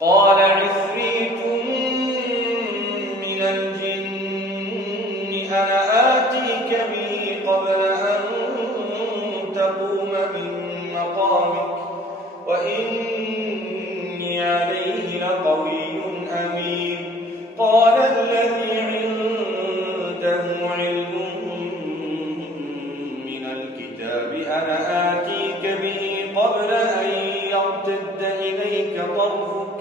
قال عفريت من الجن أنا آتيك به قبل أن تقوم من مقامك وإني عليه لقوي أمين. قال الذي عنده علم من الكتاب أنا آتيك به قبل أن يرتد إليك طرفك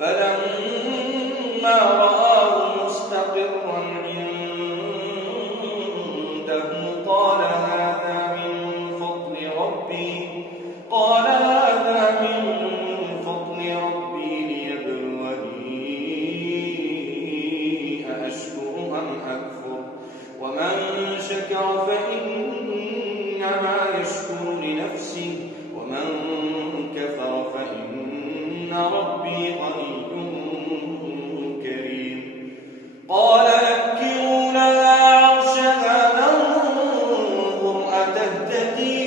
فلما رآه مستقرا عنده قال هذا من فضل ربي ليبلوني أأشكر أم أكفر ومن شكر فإنما يشكر لنفسه ومن كفر فإن ربي غني كريم. قال نكروا لها عرشها ننظر أتهتدي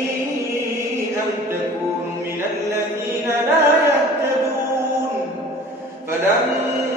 أم تكون من الذين لا يهتدون. فلما